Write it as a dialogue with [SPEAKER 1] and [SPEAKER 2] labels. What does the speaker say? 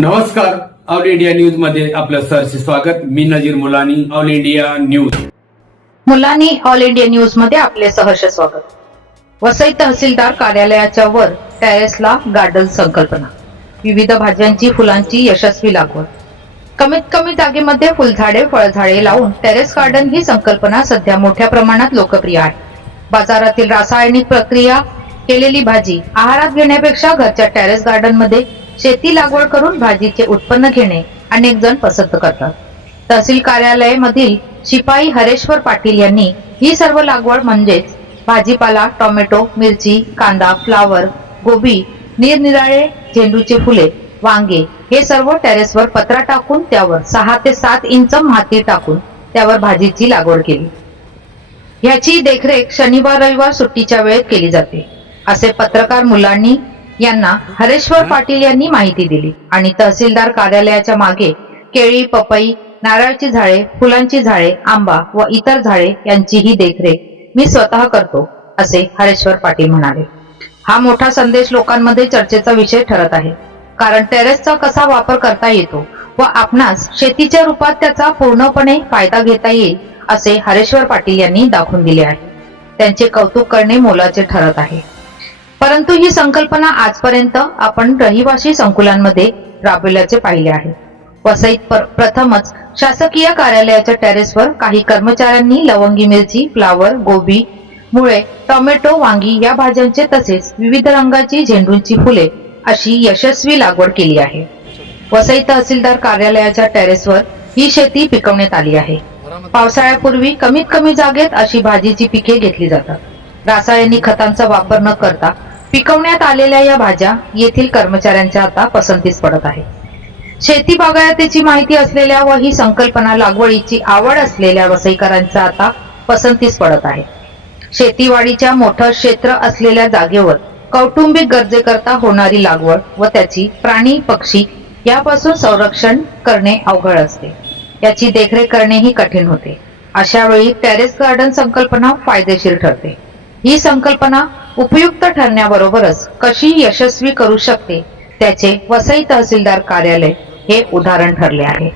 [SPEAKER 1] नमस्कार. All India न्यूजमध्ये आपलं सरचे स्वागत. मी Nazir Mulani all India news.
[SPEAKER 2] Mulani all India न्यूजमध्ये आपले सहर्ष स्वागत. वसई तहसीलदार कार्यालयाच्या वर टेरेसला गार्डन संकल्पना. विविध भाज्यांची फुलांची यशस्वी लागवड. कमीत कमी जागेमध्ये फुलझाडे फळझाडे लावून टेरेस गार्डन ही संकल्पना सध्या मोठ्या प्रमाणात लोकप्रिय आहे. बाजारातील रासायनिक प्रक्रिया केलेली भाजी आहारात घेण्यापेक्षा घरच्या टेरेस गार्डनमध्ये शेती लागवड करून भाजीचे उत्पन्न घेणे अनेक जण पसंत करतात. तहसील कार्यालय मधील शिपाई हरेश्वर पाटील यांनी ही सर्व लागवड म्हणजेच भाजीपाला टोमॅटो मिरची कांदा फ्लावर गोबी निरनिराळे झेंडूचे फुले वांगे हे सर्व टेरेसवर पत्रा टाकून त्यावर सहा ते सात इंच माती टाकून त्यावर भाजीची लागवड केली. ह्याची देखरेख शनिवार रविवार सुट्टीच्या वेळेत केली जाते. असे पत्रकार मुलांनी यांना हरेश्वर पाटील यांनी माहिती दिली. आणि तहसीलदार कार्यालयाच्या मागे केळी पपई नारळाची झाडे फुलांची झाडे आंबा व इतर झाडे यांचीही देखरेख मी स्वतः करतो असे हरेश्वर पाटील म्हणाले. हा मोठा संदेश लोकांमध्ये चर्चेचा विषय ठरत आहे. कारण टेरेसचा कसा वापर करता येतो व आपणास शेतीच्या रूपात त्याचा पूर्णपणे फायदा घेता येईल असे हरेश्वर पाटील यांनी दाखवून दिले आहे. त्यांचे कौतुक करणे मोलाचे ठरत आहे. परंतु ही संकल्पना आजपर्यंत आपण रहिवासी संकुलांमध्ये राबविल्याचे पाहिले आहे. वसईत प्रथमच शासकीय कार्यालयाच्या टेरेसवर काही कर्मचाऱ्यांनी लवंगी मिरची फ्लावर गोबी मुळे टोमॅटो वांगी या भाज्यांचे तसेच विविध रंगाची झेंडूंची फुले अशी यशस्वी लागवड केली आहे. वसई तहसीलदार कार्यालयाच्या टेरेसवर ही शेती पिकवण्यात आली आहे. पावसाळ्यापूर्वी कमीत कमी जागेत अशी भाजीची पिके घेतली जातात. रासायनिक खतांचा वापर न करता पिकवण्यात आलेल्या या भाज्या येथील कर्मचाऱ्यांच्या आता पसंतीस पडत आहे. शेती बागायतीची माहिती असलेल्या व ही संकल्पना लागवडीची आवड असलेल्या वसईकरांचा आता पसंतीस पडत आहे. शेतीवाडीच्या मोठं क्षेत्र असलेल्या जागेवर कौटुंबिक गरजेकरता होणारी लागवड व त्याची प्राणी पक्षी यापासून संरक्षण करणे अवघड असते. याची देखरेख करणेही कठीण होते. अशा वेळी टेरेस गार्डन संकल्पना फायदेशीर ठरते. ही संकल्पना उपयुक्त ठरण्याबरोबरच कशी यशस्वी करू शकते त्याचे वसई तहसीलदार कार्यालय हे उदाहरण ठरले आहे?